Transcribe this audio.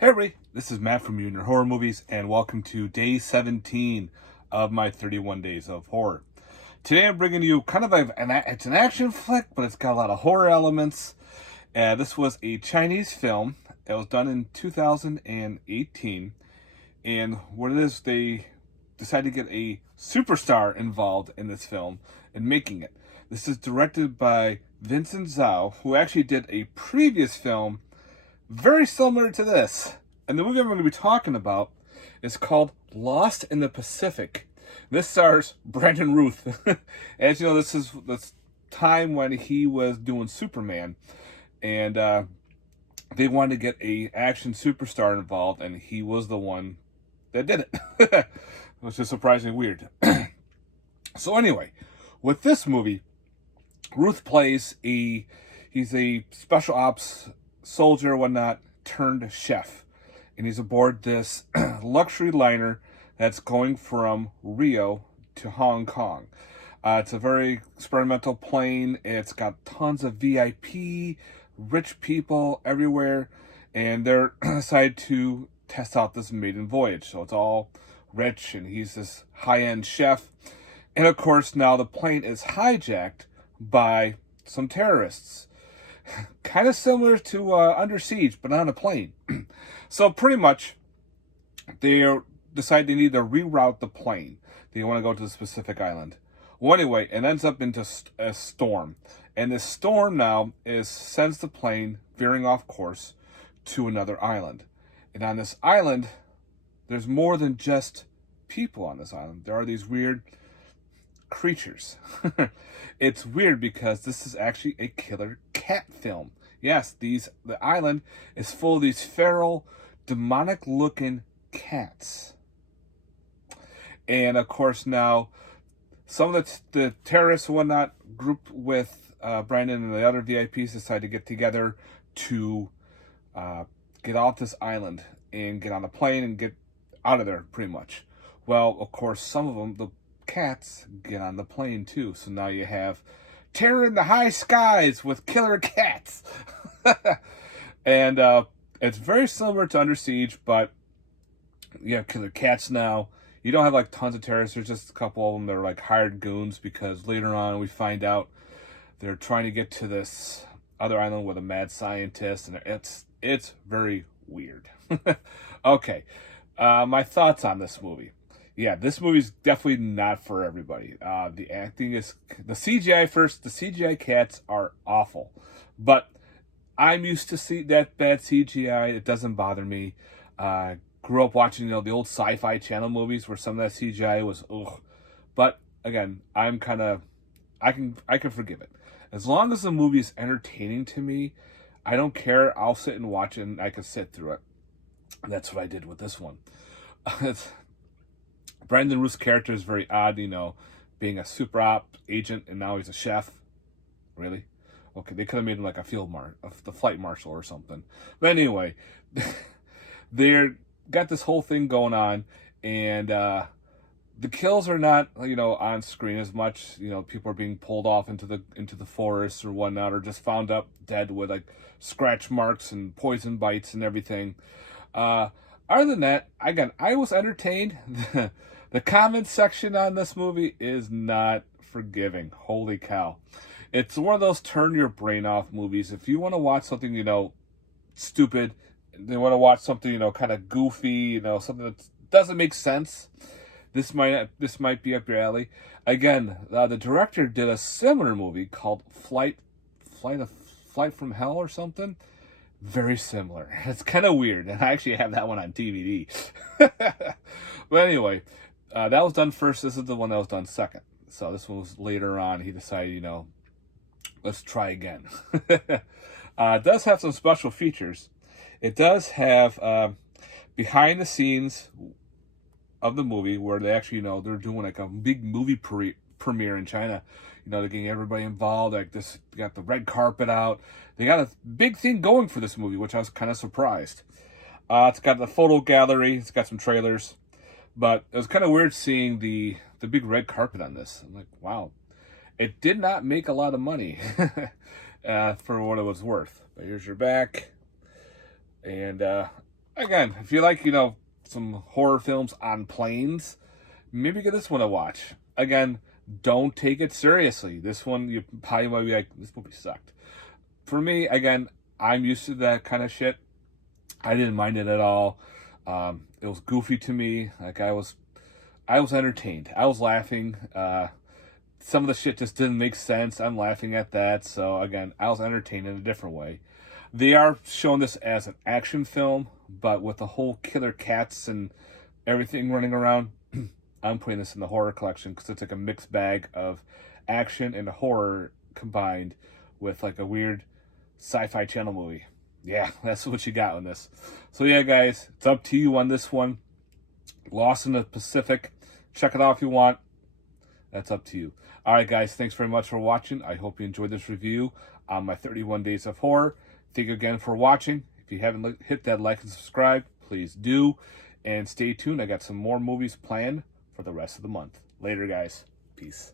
Hey everybody, this is Matt from Junior Horror Movies, and welcome to day 17 of my 31 Days of Horror. Today I'm bringing you kind of it's an action flick, but it's got a lot of horror elements. This was a Chinese film. It was done in 2018, and what it is, they decided to get a superstar involved in this film and making it. This is directed by Vincent Zhao, who actually did a previous film very similar to this. And the movie I'm going to be talking about is called Lost in the Pacific. This stars Brandon Routh. As you know, this is the time when he was doing Superman, and they wanted to get a action superstar involved, and he was the one that did it, which is surprisingly weird. So anyway, with this movie, Routh plays he's a special ops soldier, whatnot, turned chef, and he's aboard this luxury liner that's going from Rio to Hong Kong. It's a very experimental plane. It's got tons of VIP, rich people everywhere, and they're decided to test out this maiden voyage. So it's all rich, and he's this high-end chef. And of course, now the plane is hijacked by some terrorists. Kind of similar to Under Siege, but on a plane. So pretty much, they decide they need to reroute the plane. They want to go to the specific island. Well, anyway, it ends up into a storm. And this storm now sends the plane veering off course to another island. And on this island, there's more than just people on this island. There are these weird creatures. It's weird because this is actually a killer cat film. Yes, the island is full of these feral, demonic looking cats. And of course now some of the terrorists and whatnot, grouped with Brandon and the other VIPs, decide to get together to get off this island and get on a plane and get out of there, pretty much. Well, of course, some of them, the cats, get on the plane too. So now you have terror in the high skies with killer cats. And it's very similar to Under Siege, but you have killer cats now. You don't have like tons of terrorists. There's just a couple of them that are like hired goons, because later on we find out they're trying to get to this other island with a mad scientist, and it's very weird. Okay, my thoughts on this movie. Yeah, this movie's definitely not for everybody. The acting is... The CGI first, the CGI cats are awful. But I'm used to see that bad CGI. It doesn't bother me. Grew up watching, the old Sci-Fi Channel movies where some of that CGI was ugh. But again, I can forgive it. As long as the movie is entertaining to me, I don't care. I'll sit and watch it, and I can sit through it. And that's what I did with this one. Brandon Routh's character is very odd, being a super op agent and now he's a chef. Really? Okay, they could have made him like a the flight marshal or something. But anyway, they're got this whole thing going on, and the kills are not, on screen as much. People are being pulled off into the forest or whatnot, or just found up dead with like scratch marks and poison bites and everything. Other than that, again, I was entertained. The comment section on this movie is not forgiving. Holy cow. It's one of those turn your brain off movies. If you want to watch something, stupid, they want to watch something, kind of goofy, something that doesn't make sense, this might be up your alley. Again, the director did a similar movie called Flight from Hell or something. Very similar. It's kind of weird, and I actually have that one on DVD. But anyway, that was done first. This is the one that was done second. So this one was later on. He decided, let's try again. It does have some special features. It does have behind the scenes of the movie where they actually, they're doing like a big movie premiere in China. They're getting everybody involved. Like this, they got the red carpet out. They got a big thing going for this movie, which I was kind of surprised. It's got the photo gallery. It's got some trailers. But it was kind of weird seeing the big red carpet on this. I'm like, wow. It did not make a lot of money for what it was worth. But here's your back. And Again, if you like, some horror films on planes, maybe give this one a watch. Again, don't take it seriously. This one, you probably might be like, this movie sucked. For me, again, I'm used to that kind of shit. I didn't mind it at all. It was goofy to me. Like I was entertained. I was laughing. Some of the shit just didn't make sense. I'm laughing at that. So again, I was entertained in a different way. They are showing this as an action film, but with the whole killer cats and everything running around, I'm putting this in the horror collection because it's like a mixed bag of action and horror combined with like a weird sci-fi channel movie. Yeah, that's what you got on this. So yeah, guys, it's up to you on this one. Lost in the Pacific. Check it out if you want. That's up to you. All right, guys, thanks very much for watching. I hope you enjoyed this review on my 31 Days of Horror. Thank you again for watching. If you haven't hit that like and subscribe, please do. And stay tuned. I got some more movies planned for the rest of the month. Later, guys. Peace.